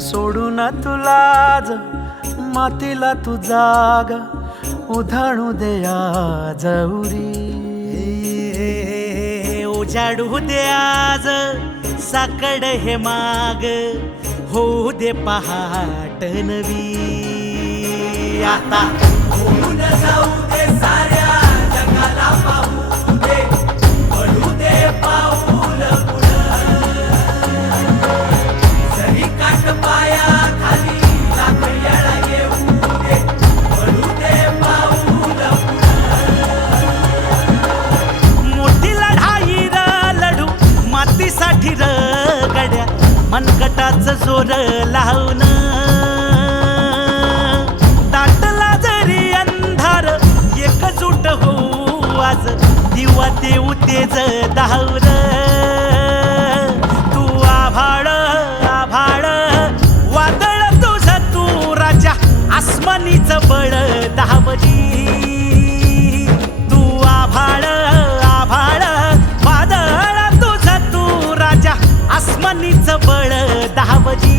सोडून तुलाज मातीला तू जाग उधाणू दे आज उरी. उजाडू दे आज साकड हे माग होऊ दे पहाट नवी. आता होऊन जाऊ दे साऱ्या जगाला पाहू दे पडू दे पाऊल पुढं. जरी काट पाया खाली लाख येळा येऊ दे पडू दे पाऊल पुढं. मोठी लढाई र लढू मातीसाठी र गड्या मनगटाच जोर लावून. दाटला जरी अंधार एकजूट होऊ आज दिवा देऊ तेज दावर. तू आभाळ आभाळ वादळ तुझ तू राजा आसमानीच बळ दावली. तू आभाळ आभाळ वादळ तुझ तू राजा आसमानीच बळ दावली.